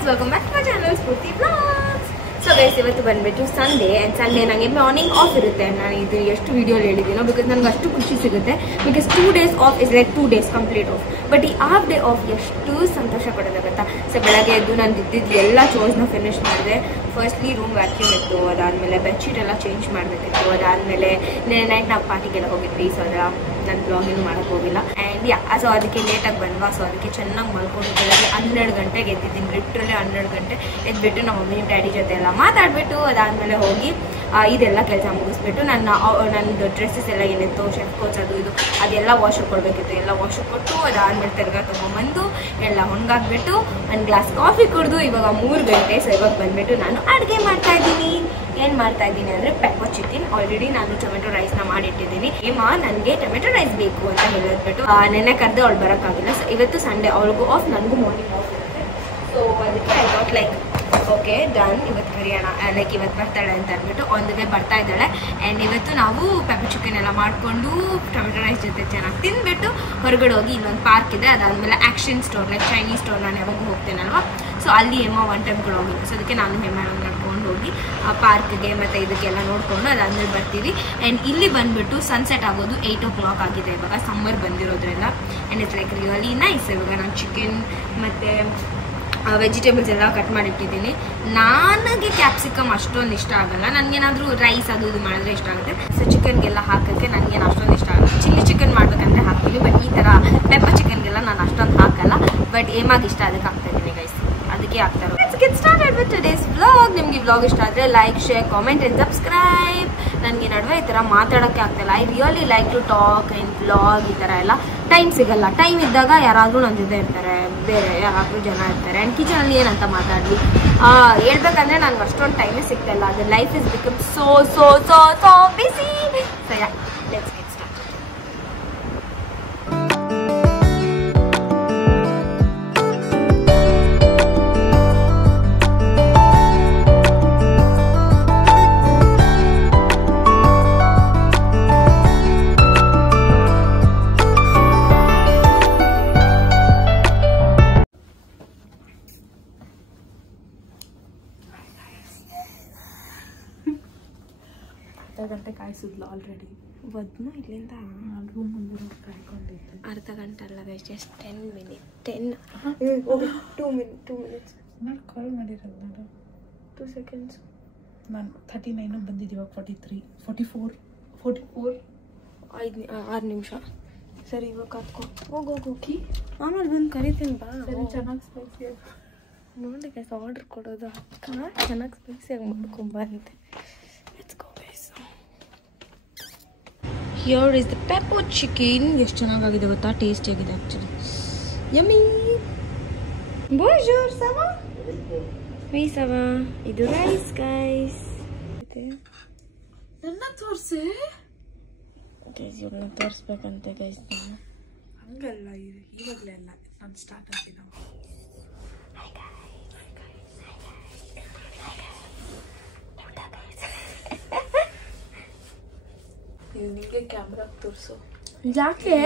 guys, welcome back to my channel Spurti Vlogs. So guys, ಇವತ್ತು ಬಂದ್ಬಿಟ್ಟು Sunday and Sunday ನನಗೆ morning of ಇರುತ್ತೆ. ನಾನು ಇದು ಎಷ್ಟು ವಿಡಿಯೋಲಿ ಹೇಳಿದ್ದೀನೋ ಬಿಕಾಸ್ ನನಗೆ ಅಷ್ಟು ಖುಷಿ ಸಿಗುತ್ತೆ. Because 2 days of is like 2 days complete of. But ಈ ಹಾಫ್ ಡೇ ಆಫ್ ಎಷ್ಟು ಸಂತೋಷ ಪಡೋದಾಗತ್ತಾ. ಸೊ ಬೆಳಗ್ಗೆ ಎದ್ದು ನಾನು ಇದ್ದಿದ್ದು ಎಲ್ಲ ಚೋರ್ಸ್ನ ಫಿನಿಶ್ ಮಾಡಿದೆ. ಫಸ್ಟ್ಲಿ ರೂಮ್ ವ್ಯಾಕ್ಯೂಮ್ ಇತ್ತು, ಅದಾದಮೇಲೆ ಬೆಡ್ಶೀಟ್ ಎಲ್ಲ ಚೇಂಜ್ ಮಾಡಬೇಕಿತ್ತು, ಅದಾದಮೇಲೆ ನೈಟ್ ನಾವು ಪಾರ್ಟಿಗೆಲ್ಲ ಹೋಗಿದ್ವಿ. ಸೊ ಅದರ ನಾನು ಬ್ಲಾಗಿಂಗ್ ಮಾಡೋಕ್ಕೆ ಹೋಗಿಲ್ಲ ಆ್ಯಂಡ್ ಸೊ ಅದಕ್ಕೆ ಲೇಟಾಗಿ ಬಂದ್ವಾ. ಸೊ ಅದಕ್ಕೆ ಚೆನ್ನಾಗಿ ಮಲ್ಕೊಂಡು ಬೆಳಗ್ಗೆ 12 ಗಂಟೆಗೆ ಎದ್ದಿದ್ದೀನಿ. ಲಿಟ್ರಲಿ 12 ಗಂಟೆ ಎದ್ಬಿಟ್ಟು ನಮ್ಮ ಮಮ್ಮಿ ಡ್ಯಾಡಿ ಜೊತೆ ಎಲ್ಲ ಮಾತಾಡ್ಬಿಟ್ಟು ಅದಾದಮೇಲೆ ಹೋಗಿ ಇದೆಲ್ಲ ಕೆಲಸ ಮುಗಿಸ್ಬಿಟ್ಟು ನನ್ನದು ಡ್ರೆಸ್ಸಸ್ ಎಲ್ಲ ಏನಿತ್ತು ಶೆಫ್ ಕೋಚ್ ಅದು ಇದು ಅದೆಲ್ಲ ವಾಶ್ ಕೊಡಬೇಕಿತ್ತು. ಎಲ್ಲ ವಾಶ್ ಕೊಟ್ಟು ಅದಾದಮೇಲೆ ತಿರ್ಗಾ ತೊಗೊಂಬಂದು ಎಲ್ಲ ಒಣಗಾಕ್ಬಿಟ್ಟು ಒಂದು ಗ್ಲಾಸ್ ಕಾಫಿ ಕುಡಿದು ಇವಾಗ 3 ಗಂಟೆ. ಸೊ ಇವಾಗ ಬಂದ್ಬಿಟ್ಟು ನಾನು ಅಡುಗೆ ಮಾಡ್ತಾ ಇದ್ದೀನಿ. ಏನು ಮಾಡ್ತಾ ಇದ್ದೀನಿ ಅಂದರೆ ಪೆಪ್ಪರ್ ಚಿಕನ್. ಆಲ್ರೆಡಿ ನಾನು ಟೊಮೆಟೊ ರೈಸ್ನ ಮಾಡಿಟ್ಟಿದ್ದೀನಿ. ನನಗೆ ಟೊಮೆಟೊ ರೈಸ್ ಬೇಕು ಅಂತ ಹೇಳಿದ್ಬಿಟ್ಟು ನೆನ್ನೆ ಕರೆದು ಅವಳು ಬರೋಕ್ಕಾಗಿಲ್ಲ. ಸೊ ಇವತ್ತು ಸಂಡೇ ಅವಳಿಗೂ ಆಫ್, ನನಗೂ ಮಾರ್ನಿಂಗ್ ಆಫ್ ಇರುತ್ತೆ. ಸೊ ಅದಕ್ಕೆ I thought like okay done, ಇವತ್ತು ಕರಿಯೋಣ, ಲೈಕ್ ಇವತ್ತು ಬರ್ತಾಳೆ ಅಂತ ಅಂದ್ಬಿಟ್ಟು ಆನ್ ದ ವೇ ಬರ್ತಾ ಇದ್ದಾಳೆ. ಆ್ಯಂಡ್ ಇವತ್ತು ನಾವು ಪೆಪ್ಪರ್ ಚಿಕನ್ ಎಲ್ಲ ಮಾಡಿಕೊಂಡು ಟೊಮೆಟೊ ರೈಸ್ ಜೊತೆ ಚೆನ್ನಾಗಿ ತಿಂದ್ಬಿಟ್ಟು ಹೊರಗಡೆ ಹೋಗಿ ಇಲ್ಲೊಂದು ಪಾರ್ಕ್ ಇದೆ, ಅದಾದಮೇಲೆ action store like Chinese store ನಾನು ಯಾವಾಗ ಹೋಗ್ತೇನಲ್ವ. ಸೊ ಅಲ್ಲಿ ಹೆಮ್ಮ 1 time ಕೂಡ ಹೋಗಿಲ್ಲ. ಸೊ ಅದಕ್ಕೆ ನಾನು ಹೆಮ್ಮ ನಡ್ಕೊಂಡು ಹೋಗಿ ಆ ಪಾರ್ಕ್ಗೆ ಮತ್ತು ಇದಕ್ಕೆಲ್ಲ ನೋಡಿಕೊಂಡು ಅದಾದಮೇಲೆ ಬರ್ತೀವಿ. ಆ್ಯಂಡ್ ಇಲ್ಲಿ ಬಂದುಬಿಟ್ಟು ಸನ್ಸೆಟ್ ಆಗೋದು 8 o'clock ಆಗಿದೆ ಇವಾಗ, ಸಮ್ಮರ್ ಬಂದಿರೋದ್ರಿಂದ. And it's like really nice. ಇವಾಗ ನಾನು ಚಿಕನ್ ಮತ್ತು ವೆಜಿಟೇಬಲ್ಸ್ ಎಲ್ಲ ಕಟ್ ಮಾಡಿಟ್ಟಿದ್ದೀನಿ. ನನಗೆ ಕ್ಯಾಪ್ಸಿಕಮ್ ಅಷ್ಟೊಂದು ಇಷ್ಟ ಆಗಲ್ಲ, ನನಗೇನಾದರೂ ರೈಸ್ ಅದು ಇದು ಮಾಡಿದ್ರೆ ಇಷ್ಟ ಆಗುತ್ತೆ. ಸೊ ಚಿಕನ್ಗೆಲ್ಲ ಹಾಕೋಕ್ಕೆ ನನಗೇನು ಅಷ್ಟೊಂದು ಇಷ್ಟ ಆಗಲ್ಲ. ಚಿಲ್ಲಿ ಚಿಕನ್ ಮಾಡಬೇಕಂದ್ರೆ ಹಾಕ್ತೀವಿ, ಬಟ್ ಈ ಥರ ಪೆಪ್ಪರ್ ಚಿಕನ್ಗೆಲ್ಲ ನಾನು ಅಷ್ಟೊಂದು ಹಾಕಲ್ಲ. ಬಟ್ ಏಮಾಗಿ ಇಷ್ಟ ಅದಕ್ಕೆ ಹಾಕ್ತಾಯಿದ್ದೀನಿ ಗೈಸ್, ಅದಕ್ಕೆ ಹಾಕ್ತಾರೆ. Let's get started with today's vlog. ನಿಮಗೆ ವ್ಲಾಗ್ ಇಷ್ಟ ಆದರೆ like, share, comment and subscribe. ನನಗೆ ನಡುವೆ ಈ ಥರ ಮಾತಾಡೋಕ್ಕೆ ಆಗ್ತಾಯಿಲ್ಲ. I really like to talk and vlog. ಈ ಥರ ಎಲ್ಲ ಟೈಮ್ ಸಿಗಲ್ಲ. ಟೈಮ್ ಇದ್ದಾಗ ಯಾರಾದರೂ ನನ್ನ ಜೊತೆ ಇರ್ತಾರೆ, ಬೇರೆ ಯಾರಾದರೂ ಜನ ಇರ್ತಾರೆ. ಆ್ಯಂಡ್ ಕಿಚನಲ್ಲಿ ಏನಂತ ಮಾತಾಡಲಿ ಹೇಳ್ಬೇಕಂದ್ರೆ ನನಗೆ ಅಷ್ಟೊಂದು ಟೈಮೇ ಸಿಗ್ತಾಯಿಲ್ಲ. ಅದು life is become so so so so busy. So yeah, let's get start. ಗಂಟೆ ಕಾಯಿಸಿದ್ಲು ಆಲ್ರೆಡಿ. ಬದ್ನ ಇಲ್ಲಿಂದ ರೂಮ್ ಮುಂದೆ ಕಾಯ್ಕೊಂಡಿದ್ದೆ. ಅರ್ಧ ಗಂಟೆ ಅಲ್ಲ ಗೈಸ್, ಜಸ್ಟ್ 2 minutes. ನಾನು ಕಾಲ್ ಮಾಡಿರೋದು ನಾನು 2 seconds. ನಾನು 39 ಬಂದಿದ್ದು, ಇವಾಗ 43 44 6 ನಿಮಿಷ. ಸರಿ ಇವಾಗ ಕತ್ಕೊ ಹೋಗಿ ಆಮೇಲೆ ಬಂದು ಕರಿತೀನಿ ಬಾ. ಸರಿ, ಚೆನ್ನಾಗಿ ಸ್ಪೈಸಿಯಾಗಿ ನೋಡಿ ಗೈಸ್, ಆರ್ಡರ್ ಕೊಡೋದು ಅಕ್ಕ ಚೆನ್ನಾಗಿ ಸ್ಪೈಸಿಯಾಗಿ ಮಾಡ್ಕೊಂಬಂತೆ. Let's go guys. Here is the pepper chicken. ಎಷ್ಟು ಚೆನ್ನಾಗಾಗಿದೆ ಗೊತ್ತಾ, ಟೇಸ್ಟಿಯಾಗಿದೆ ಆ್ಯಕ್ಚುಲಿ. ಯಮ್ಮಿ. ಬೋನ್ಜೂರ್ ಸವಾ. ವಿ ಸವಾ. ಇದು ರೈಸ್ ಗೈಸ್. ನನ್ನ ತೋರಿಸಿ ಗೈಸ್, ಇವಾಗ ತೋರಿಸ್ಬೇಕಂತೆ ಗೈಸ್. ನಾನು ಹಂಗಲ್ಲ, ಇವಾಗಲೇ ಅಲ್ಲ, ನಾನು ಸ್ಟಾರ್ಟ್ ಆಗ್ತೀನಿ. ನಾವು ನಿಮಗೆ ಕ್ಯಾಮ್ರಾ ತೋರಿಸು. ಯಾಕೆ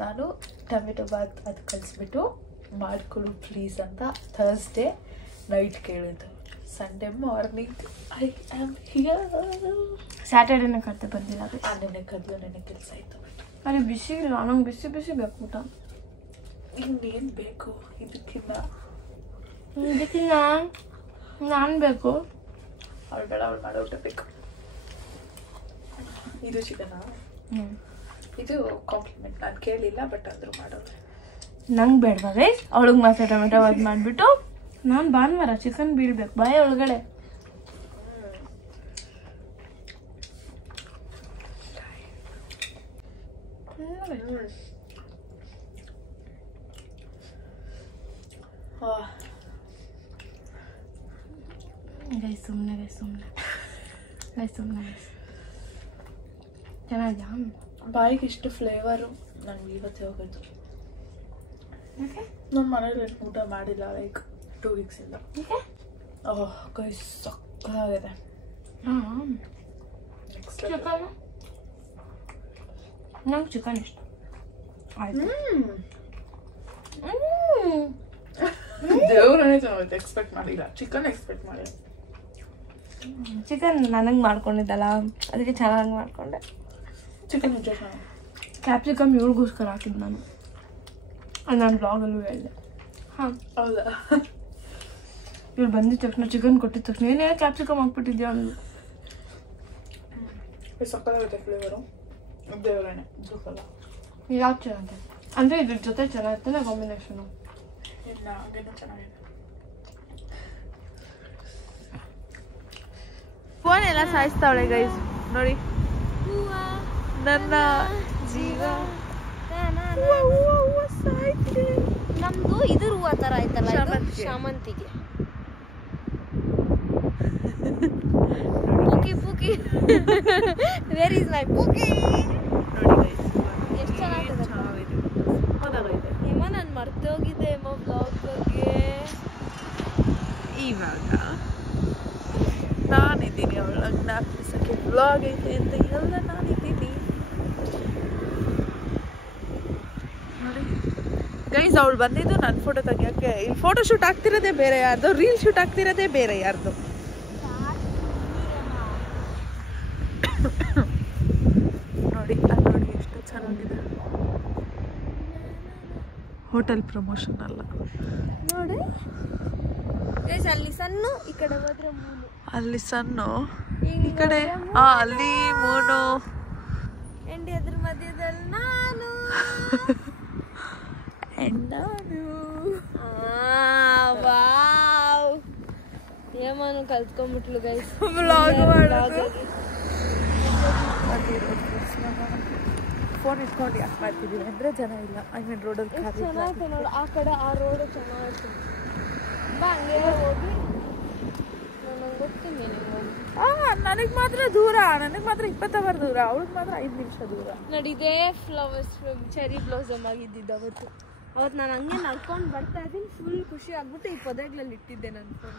ನಾನು ಟೊಮೆಟೊ ಬಾತ್ ಅದು ಕಲಿಸ್ಬಿಟ್ಟು ಮಾಡಿಕೊಡು ಪ್ಲೀಸ್ ಅಂತ ಥರ್ಸ್ಡೇ ನೈಟ್ ಕೇಳಿದ್ದು. Sunday morning I am here. ಸ್ಯಾಟರ್ಡೇನೇ ಕರ್ತೆ ಬಂದಿಲ್ಲ. ನೆನೆ ಕದ್ಲು, ನೆನೆ ಕೆಲಸ ಆಯಿತು. ಅರೆ ಬಿಸಿ ಇಲ್ಲ, ನಂಗೆ ಬಿಸಿ ಬಿಸಿ ಬೇಕು ಊಟ. ಇನ್ನೇನು ಬೇಕು ಇದಕ್ಕಿಂತ ನಾನು ಬೇಕು. ಅವಳು ಬೇಡ, ಅವಳು ಮಾಡೋ ಊಟ ಬೇಕು. ಇದು ಚಿಕನಾ? ಇದು ಕಾಂಪ್ಲಿಮೆಂಟ್, ನಾನು ಕೇಳಿಲ್ಲ, ಬಟ್ ಅಂದರೂ ಮಾಡೋದು. ನಂಗೆ ಬೇಡವಾ ಗೈಸ್? ಅವಳಿಗೆ ಮಾತ್ರ ಟೊಮೆಟೊ ಅದು ಮಾಡಿಬಿಟ್ಟು ನಾನು ಭಾನುವಾರ ಚಿಕನ್ ಬೀಳ್ಬೇಕು ಬಾಯ ಒಳಗಡೆ. ಗೈಸ್ ಸುಮ್ಮನೆ ಚೆನ್ನಾಗಿದೆಯಾ? ಬಾಯಿಗೆ ಇಷ್ಟು ಫ್ಲೇವರು ನನಗೆ ಇವತ್ತೇ ಹೋಗೋದು. ನಮ್ಮ ಮನೇಲಿ ಊಟ ಮಾಡಿಲ್ಲ ಲೈಕ್ 2 weeks ಇಂದ. ಗೈಸ್ ಸಕ್ಕತ್ತಾಗಿದೆ. ನಂಗೆ ಚಿಕನ್ ಇಷ್ಟ. ದೇವ್ರೇ ಚೆನ್ನಾಗಿತ್ತು, ಎಕ್ಸ್ಪೆಕ್ಟ್ ಮಾಡಿಲ್ಲ. ಚಿಕನ್ ಎಕ್ಸ್ಪೆಕ್ಟ್ ಮಾಡಿಲ್ಲ. ಚಿಕನ್ ನನಗೆ ಮಾಡ್ಕೊಂಡಿದ್ದಲ್ಲ, ಅದಕ್ಕೆ ಚೆನ್ನಾಗಿ ಮಾಡ್ಕೊಂಡೆ. ಚಿಕನ್ ಹೆಚ್ಚು ಕ್ಯಾಪ್ಸಿಕಮ್ ಇವ್ರಿಗೋಸ್ಕರ ಹಾಕಿದ್ದು ನಾನು ಬ್ಲಾಗಲ್ಲೂ ಹೇಳಿದೆ. ಹಾಂ ಹೌದಾ? ಇವ್ರು ಬಂದಿದ್ದ ತಕ್ಷಣ ಚಿಕನ್ ಕೊಟ್ಟಿದ ತಕ್ಷಣ ಏನೇ ಕ್ಯಾಪ್ಸಿಕಮ್ ಹಾಕ್ಬಿಟ್ಟಿದ್ಯಾ ಅಂದ್ರು. ಸಕ್ಕತ್ತಾಗುತ್ತೆ ಫ್ಲೇವರು. ದೇವರಣೆ ದುಃಖಲ್ಲ. ಯಾಕೆ ಚೆನ್ನಾಗಿದೆ ಅಂದರೆ ಇದ್ರ ಜೊತೆ ಚೆನ್ನಾಗಿರ್ತದೆ ಕಾಂಬಿನೇಷನು. ಇಲ್ಲ ಹಾಗೇನೂ ಚೆನ್ನಾಗಿದೆ. ಫೋನ್ ಎಲ್ಲ ಸಾಯಿಸ್ತಾವಳೆ ಗೈಸ್ ನೋಡಿ. ನನ್ನ ಜೀವ ನಮ್ದು ಇದ್ರ ಹೂವು ಥರ ಆಯ್ತಲ್ಲ, ಶಾಮಂತಿಗೆ. ಪೂಕಿ ಪೂಕಿ ವೇರ್ ಈಸ್ ಮೈ ಪೂಕಿ. ಎಷ್ಟು ಚೆನ್ನಾಗಿದೆ. ನಾನು ಮರ್ತೋಗಿದ್ದೆ ಬ್ಲಾಗ್ ಬಗ್ಗೆ. ಇವಾಗ ನಾನಿದ್ದೀನಿ ಅವಳಗೆ ಜ್ಞಾಪಿಸೋಕ್ಕೆ ಬ್ಲಾಗ್ ಐತೆ ಅಂತ ಎಲ್ಲ ನಾನಿದ್ದೀನಿ ನೋಡಿ ಗೈಸ್. ಅವಳು ಬಂದಿದ್ದು ನನ್ನ ಫೋಟೋ ತೆಗಿಯೋಕ್ಕೆ. ಇಲ್ಲಿ ಫೋಟೋ ಶೂಟ್ ಆಗ್ತಿರೋದೇ ಬೇರೆ ಯಾರ್ದು, ರೀಲ್ ಶೂಟ್ ಆಗ್ತಿರೋದೇ ಬೇರೆ ಯಾರ್ದು. ನೋಡಿ ಅದು ನೋಡಿ ಎಷ್ಟು ಚೆನ್ನಾಗಿದೆ. ಹೋಟೆಲ್ ಪ್ರಮೋಷನ್ ಅಲ್ಲ ನೋಡಿ ಅಲ್ಲಿ ಸಣ್ಣ, ಈ ಕಡೆ ಹೋದ್ರೆ ಮೂನು, ಅಲ್ಲಿ ಸಣ್ಣ, ಈ ಕಡೆ ಅಲ್ಲಿ ಮೂನು, ಎಂಡಿ ಅದ್ರ ಮಧ್ಯದಲ್ಲಿ ನಾನು ವಾವ್ ಏಮಾನು ಕಲ್ತ್ಕೊಂಡ್ಬಿಟ್ಲು ಗೈಸ್ ವ್ಲಾಗ್ ಮಾಡೋದು. ಫೋನ್ ಇಟ್ಕೊಂಡು ಯಾಕೆ ಮಾಡ್ತಿದ್ದೀವಿ ಅಂದರೆ ಜನ ಇಲ್ಲ. ಐ ಮೀನ್ ರೋಡಲ್ಲಿ ಚೆನ್ನಾಗಿತ್ತು ನೋಡು. ಆ ಕಡೆ ಆ ರೋಡು ಚೆನ್ನಾಗಿತ್ತು. ಬಾ ಹಂಗೆ ಹೋಗಿ ನನಗೆ ಗೊತ್ತಿಲ್ಲ ನನಗೆ ಮಾತ್ರ ದೂರ, ನನಗೆ ಮಾತ್ರ 20 ಅವರ್ ದೂರ, ಅವಳಿಗೆ ಮಾತ್ರ 5 ನಿಮಿಷ ದೂರ. ನೋಡಿ ಇದೇ ಫ್ಲವರ್ಸ್ ಚೆರಿ ಬ್ಲೌಸಮ್ ಆಗಿದ್ದಿದ್ದು ಅವತ್ತು ನಾನು ಹಂಗೆ ನಡ್ಕೊಂಡು ಬರ್ತಾ ಇದ್ದೀನಿ. ಫುಲ್ ಖುಷಿ ಆಗ್ಬಿಟ್ಟು ಈ ಪೊದೆಗಳಲ್ಲಿ ಇಟ್ಟಿದ್ದೆ ನನ್ನ ಫೋನ್.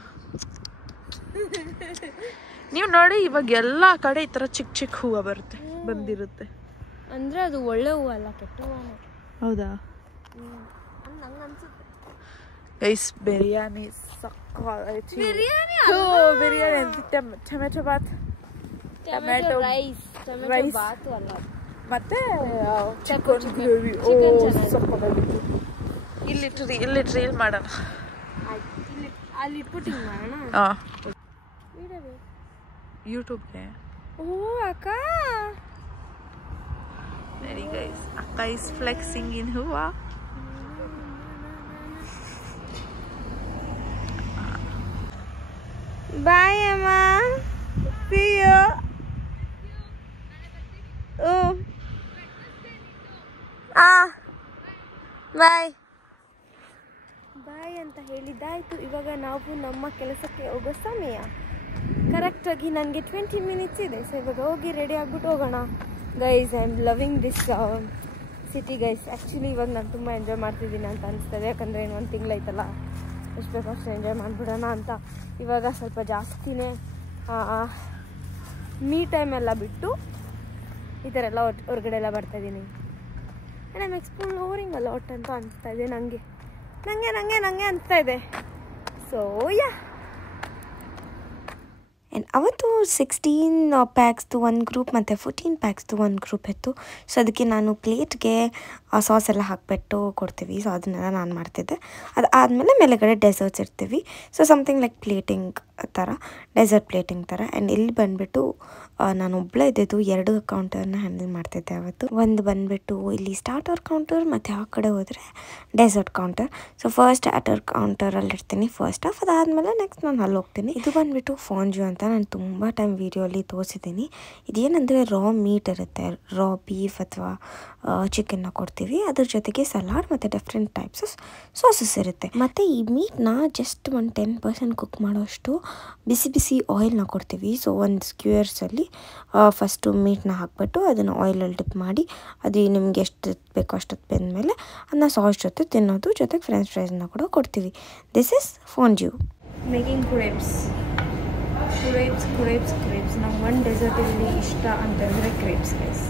ನೀವು ನೋಡಿ ಇವಾಗ ಎಲ್ಲ ಕಡೆ ಈ ಥರ ಚಿಕ್ಕ ಚಿಕ್ಕ ಹೂವು ಬಂದಿರುತ್ತೆ. ಅಂದರೆ ಅದು ಒಳ್ಳೆ ಹೂವು ಅಲ್ಲ, ಕೆಟ್ಟ ಹೂವು. ಹೌದಾ? ನಂಗೆ ಅನ್ಸುತ್ತೆ. Guys biryani biryani tomato bath, tomato rice bath ಅಲ್ಲ, ಮತ್ತೆ ಚಿಕನ್ ಗ್ರೇವಿ. ಓ ಸಕ್ಕತ್ತಾಗಿತ್ತು. ಇಲ್ಲಿ ರೀಲ್ ಮಾಡೋಣ. ಅಲ್ಲಿ ಇಟ್ಬಿಟ್ಟು ಹಿಂಗೆ ಮಾಡೋಣ. ಹಾಂ ಯೂಟ್ಯೂಬ್ಗೆ. ಓ ಅಕ್ಕ ನೋಡಿ ಗೈಸ್, ಅಕ್ಕ ಇಸ್ ಫ್ಲೆಕ್ಸಿಂಗ್ ಇನ್ ಹೂವಾ. ಬಾಯ್ ಅಮ್ಮ, see you. ಬಾಯ್ ಬಾಯ್ ಅಂತ ಹೇಳಿದ್ದಾಯ್ತು. ಇವಾಗ ನಾವು ನಮ್ಮ ಕೆಲಸಕ್ಕೆ ಹೋಗೋ ಸಮಯ. ಕರೆಕ್ಟಾಗಿ ನನಗೆ 20 ಮಿನಿಟ್ಸ್ ಇದೆ. ಸೊ ಇವಾಗ ಹೋಗಿ ರೆಡಿ ಆಗ್ಬಿಟ್ಟು ಹೋಗೋಣ. Guys I am loving this city guys. Actually ಇವಾಗ ನಾನು ತುಂಬ ಎಂಜಾಯ್ ಮಾಡ್ತಿದ್ದೀನಿ ಅಂತ ಅನಿಸ್ತದೆ. ಯಾಕಂದರೆ ಇನ್ನು 1 ತಿಂಗಳಾಯ್ತಲ್ಲ, ಎಷ್ಟು ಬೇಕೋ ಅಷ್ಟು ಎಂಜಾಯ್ ಮಾಡಿಬಿಡೋಣ ಅಂತ ಇವಾಗ ಸ್ವಲ್ಪ ಜಾಸ್ತಿನೇ ಮೀ ಟೈಮ್ ಎಲ್ಲ ಬಿಟ್ಟು ಈ ಥರ ಎಲ್ಲ ಹೊರಗಡೆ ಎಲ್ಲ ಬರ್ತಾಯಿದ್ದೀನಿ. I am exploring a lot ಅಂತ ಅನಿಸ್ತಾ ಇದೆ ನನಗೆ ಅನಿಸ್ತಾ ಇದೆ. ಸೊ ಯಾ, ಆ್ಯಂಡ್ ಅವತ್ತು 16 ಪ್ಯಾಕ್ಸ್ದು ಒಂದು ಗ್ರೂಪ್ ಮತ್ತು 14 ಪ್ಯಾಕ್ಸ್ದು ಒಂದು ಗ್ರೂಪ್ ಇತ್ತು. ಸೊ ಅದಕ್ಕೆ ನಾನು ಪ್ಲೇಟ್ಗೆ ಸಾಸ್ ಎಲ್ಲ ಹಾಕಿಬಿಟ್ಟು ಕೊಡ್ತೀವಿ. ಸೊ ಅದನ್ನೆಲ್ಲ ನಾನು ಮಾಡ್ತಿದ್ದೆ. ಅದಾದಮೇಲೆ ಮೇಲೆಗಡೆ ಡೆಸರ್ಟ್ಸ್ ಇರ್ತೀವಿ. ಸೊ ಸಮಥಿಂಗ್ ಲೈಕ್ ಪ್ಲೇಟಿಂಗ್ ಥರ, ಡೆಸರ್ಟ್ ಪ್ಲೇಟಿಂಗ್ ಥರ. ಆ್ಯಂಡ್ ಇಲ್ಲಿ ಬಂದುಬಿಟ್ಟು ನಾನು ಒಬ್ಬಳೇ ಇದ್ದಿದ್ದು 2 ಕೌಂಟರ್ನ ಹ್ಯಾಂಡಲ್ ಮಾಡ್ತಿದ್ದೆ ಅವತ್ತು. ಒಂದು ಬಂದುಬಿಟ್ಟು ಇಲ್ಲಿ ಸ್ಟಾರ್ಟರ್ ಕೌಂಟರ್, ಮತ್ತು ಆ ಕಡೆ ಹೋದರೆ dessert counter. So first starter ಕೌಂಟರಲ್ಲಿ ಇರ್ತೀನಿ ಫಸ್ಟ್ ಹಾಫ್. ಅದಾದಮೇಲೆ ನೆಕ್ಸ್ಟ್ ನಾನು ಅಲ್ಲಿ ಹೋಗ್ತೀನಿ. ಇದು ಬಂದುಬಿಟ್ಟು ಫಾಂಜು ಅಂತ ನಾನು ತುಂಬ ಟೈಮ್ ವೀಡಿಯೋಲಿ ತೋರಿಸಿದ್ದೀನಿ. ಇದೇನೆಂದರೆ ರಾ ಮೀಟ್ ಇರುತ್ತೆ, ರಾ ಬೀಫ್ ಅಥವಾ ಚಿಕನ್ನ ಕೊಡ್ತೀವಿ. ಅದ್ರ ಜೊತೆಗೆ ಸಲಾಡ್ ಮತ್ತು ಡಿಫ್ರೆಂಟ್ ಟೈಪ್ಸ್ ಆಫ್ ಸಾಸಸ್ ಇರುತ್ತೆ. ಮತ್ತು ಈ ಮೀಟ್ನ ಜಸ್ಟ್ ಒಂದು 10% ಕುಕ್ ಮಾಡೋಷ್ಟು ಬಿಸಿ ಆಯಿಲ್ನ ಕೊಡ್ತೀವಿ. ಸೊ ಒಂದು ಸ್ಕ್ಯೂರ್ಸಲ್ಲಿ ಫಸ್ಟು ಮೀಟ್ನ ಹಾಕ್ಬಿಟ್ಟು ಅದನ್ನು ಆಯಿಲಲ್ಲಿ ಡಿಪ್ ಮಾಡಿ, ಅದು ನಿಮ್ಗೆ ಎಷ್ಟು ಬೇಕೋ ಅಷ್ಟೊತ್ತು ಬೆಂದಮೇಲೆ ಅದನ್ನ ಸಾಸ್ ಜೊತೆ ತಿನ್ನೋದು, ಜೊತೆಗೆ ಫ್ರೆಂಚ್ ಫ್ರೈಸ್ನ ಕೂಡ ಕೊಡ್ತೀವಿ. ದಿಸ್ ಇಸ್ ಫಾಂಜು. Making crepes. ನಂಗೆ ಒಂದು ಡೆಸರ್ಟಲ್ಲಿ ಇಷ್ಟ ಅಂತಂದರೆ ಕ್ರೇಪ್ಸ್ ರೈಸ್.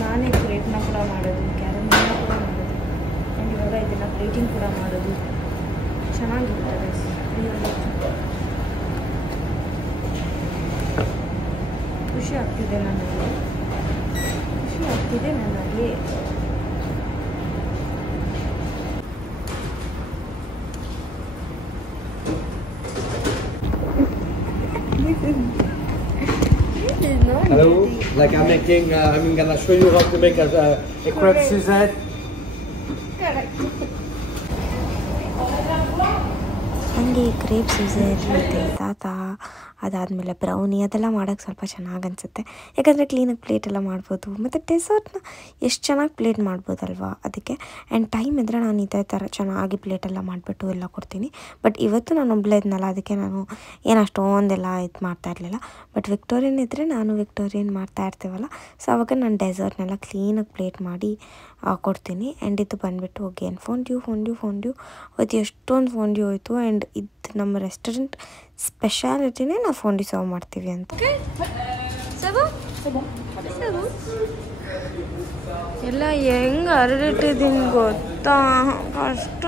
ನಾನೇ ಕ್ರೇಪ್ನ ಕೂಡ ಮಾಡೋದು, ಕ್ಯಾರಮಲ್ನ ಕೂಡ ಮಾಡೋದು, ಆ್ಯಂಡ್ ಇವಾಗ ಇದನ್ನು ಪ್ಲೇಟಿಂಗ್ ಕೂಡ ಮಾಡೋದು. ಚೆನ್ನಾಗಿರ್ತದೆ. ಖುಷಿ ಆಗ್ತಿದೆ ನನಗೆ. Hello, like I'm making, I'm gonna show you how to make a crepe Suzette. ನನಗೆ ಕ್ರೇಪ್ ಸೂಸರ್ ಮತ್ತು ತಾತ ಅದಾದಮೇಲೆ ಬ್ರೌನಿ ಅದೆಲ್ಲ ಮಾಡೋಕ್ಕೆ ಸ್ವಲ್ಪ ಚೆನ್ನಾಗಿ ಅನಿಸುತ್ತೆ. ಯಾಕಂದರೆ ಕ್ಲೀನಾಗಿ ಪ್ಲೇಟೆಲ್ಲ ಮಾಡ್ಬೋದು ಮತ್ತು ಡೆಸರ್ಟ್ನ ಎಷ್ಟು ಚೆನ್ನಾಗಿ ಪ್ಲೇಟ್ ಮಾಡ್ಬೋದಲ್ವಾ ಅದಕ್ಕೆ. ಆ್ಯಂಡ್ ಟೈಮ್ ಇದ್ದರೆ ನಾನು ಇದೇ ಥರ ಚೆನ್ನಾಗಿ ಪ್ಲೇಟೆಲ್ಲ ಮಾಡಿಬಿಟ್ಟು ಎಲ್ಲ ಕೊಡ್ತೀನಿ. ಬಟ್ ಇವತ್ತು ನಾನು ಒಬ್ಬಳೇ ಇದ್ನಲ್ಲ, ಅದಕ್ಕೆ ನಾನು ಏನು ಅಷ್ಟೊಂದೆಲ್ಲ ಇದು ಮಾಡ್ತಾಯಿರಲಿಲ್ಲ. ಬಟ್ ವಿಕ್ಟೋರಿಯನ್ ಇದ್ದರೆ ನಾನು ವಿಕ್ಟೋರಿಯನ್ ಮಾಡ್ತಾಯಿರ್ತೀವಲ್ಲ, ಸೊ ಆವಾಗ ನಾನು ಡೆಸರ್ಟ್ನೆಲ್ಲ ಕ್ಲೀನಾಗಿ ಪ್ಲೇಟ್ ಮಾಡಿ ಕೊಡ್ತೀನಿ. ಆ್ಯಂಡ್ ಇದು ಬಂದುಬಿಟ್ಟು ಅಗೇನ್ ಫೋಂಡ್ಯೂ ಅವತ್ತು ಎಷ್ಟೊಂದು ಫೋಂಡ್ಯೂ ಹೋಯಿತು. ಆ್ಯಂಡ್ ಇದು ನಮ್ಮ ರೆಸ್ಟೋರೆಂಟ್ ಸ್ಪೆಷಾಲಿಟಿನೇ ನಾವು ಫೋಂಡಿ ಸರ್ವ್ ಮಾಡ್ತೀವಿ ಅಂತ. ಎಲ್ಲ ಹೆಂಗೆ ಹರಡಿಟ್ಟಿದ್ದೀನಿ ಗೊತ್ತಾ, ಕಷ್ಟ.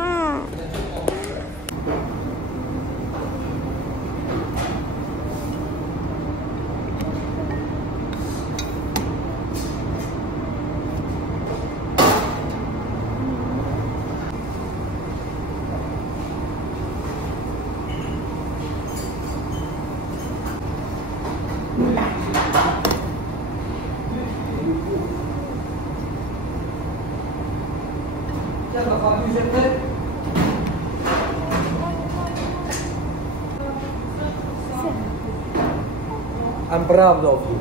I'm proud of you.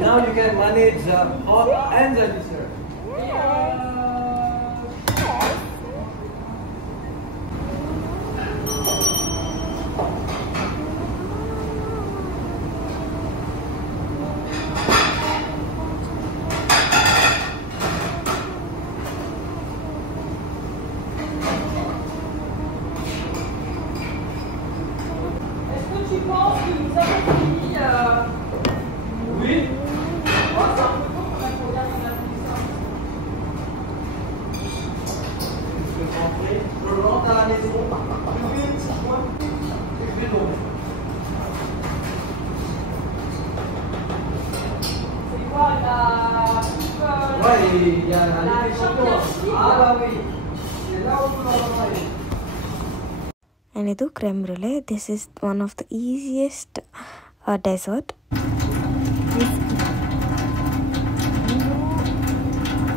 Now you can manage the hot and the dessert. And ಇದು creme brulee. This is one of the easiest dessert.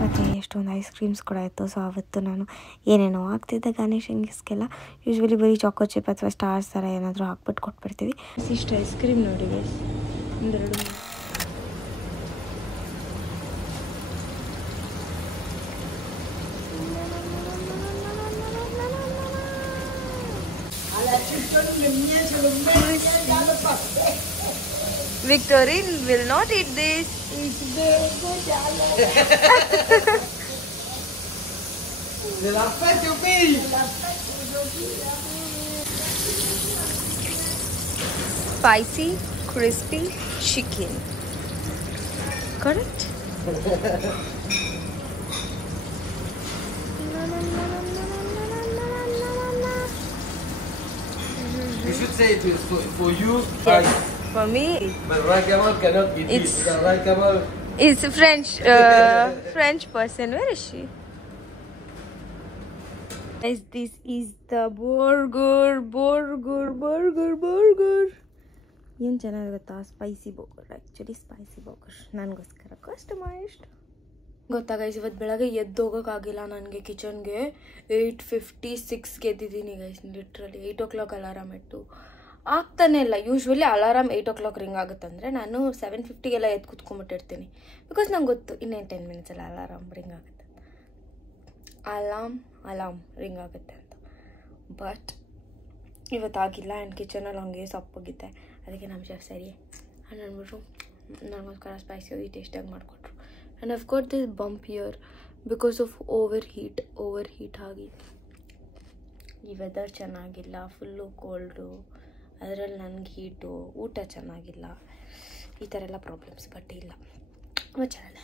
ಮತ್ತು ಎಷ್ಟೊಂದು ಐಸ್ ಕ್ರೀಮ್ಸ್ ಕೂಡ ಇತ್ತು. ಸೊ ಅವತ್ತು ನಾನು ಏನೇನೋ ಆಗ್ತಿದ್ದೆ ಗಾರ್ನಿಷಿಂಗ್ಸ್ಗೆಲ್ಲ ಯೂಶ್ವಲಿ ಬರೀ ಚಾಕೋ ಚಿಪ್ ಅಥವಾ ಸ್ಟಾರ್ಸ್ ಥರ ಏನಾದರೂ ಹಾಕ್ಬಿಟ್ಟು ಕೊಟ್ಬಿಡ್ತೀವಿ. ಇಷ್ಟು ಐಸ್ ಕ್ರೀಮ್ ನೋಡಿ ಗೈಸ್, ಒಂದೆರಡು Victorine will not eat this. C'est la fête au pays. Spicy, crispy chicken. Correct? You should say it is for you. Yes. For me, But Raikamal cannot eat it. Raikamal. it's a French person. Where is she? Guys, this is the burger. ಏನು ಚೆನ್ನಾಗಿ ಗೊತ್ತಾ, spicy burger. Actually spicy burger ನನಗೋಸ್ಕರ customised. ಗೊತ್ತಾ guys, ಇವತ್ತು ಬೆಳಗ್ಗೆ ಎದ್ದೋಗೋಕ್ಕಾಗಿಲ್ಲ ನನಗೆ. ಕಿಚನ್ಗೆ 8:56ಗೆ ಎದ್ದಿದ್ದೀನಿ guys. Literally 8 o'clock alarm ಇಟ್ಟು ಆಗ್ತಾನೆ ಇಲ್ಲ. ಯೂಶ್ವಲಿ ಅಲಾರಾಮ್ 8 o'clock ರಿಂಗ್ ಆಗುತ್ತಂದರೆ ನಾನು 7:50ಗೆಲ್ಲ ಎದ್ದು ಕೂತ್ಕೊಂಡ್ಬಿಟ್ಟಿರ್ತೀನಿ. ಬಿಕಾಸ್ ನಂಗೆ ಗೊತ್ತು ಇನ್ನೇನು 10 minutes ಅಲಾರಾಮ್ ರಿಂಗ್ ಆಗುತ್ತೆ, ಅಲಾರ್ಮ್ ರಿಂಗ್ ಆಗುತ್ತೆ ಅಂತ. ಬಟ್ ಇವತ್ತಾಗಿಲ್ಲ. ಆ್ಯಂಡ್ ಕಿಚನಲ್ಲಿ ಹಂಗೆ ಸಪ್ಪಗಿತ್ತೆ. ಅದಕ್ಕೆ ನಮ್ಮ ಶೆಫ್ ಸರಿ ಅಂತ ಅಂದ್ಬಿಟ್ರು ನನಗೋಸ್ಕರ ಸ್ಪೈಸಿಯಾಗಿ ಟೇಸ್ಟಾಗಿ ಮಾಡಿಕೊಟ್ರು. And I've got this bump here because of over heat ಆಗಿ. ಈ ವೆದರ್ ಚೆನ್ನಾಗಿಲ್ಲ, ಫುಲ್ಲು ಕೋಲ್ಡು, ಅದರಲ್ಲಿ ನನಗೆ ಹೀಟು, ಊಟ ಚೆನ್ನಾಗಿಲ್ಲ, ಈ ಥರ ಎಲ್ಲ ಪ್ರಾಬ್ಲಮ್ಸ್. ಬಟ್ ಇಲ್ಲ, ಚೆನ್ನಾಗಿದೆ.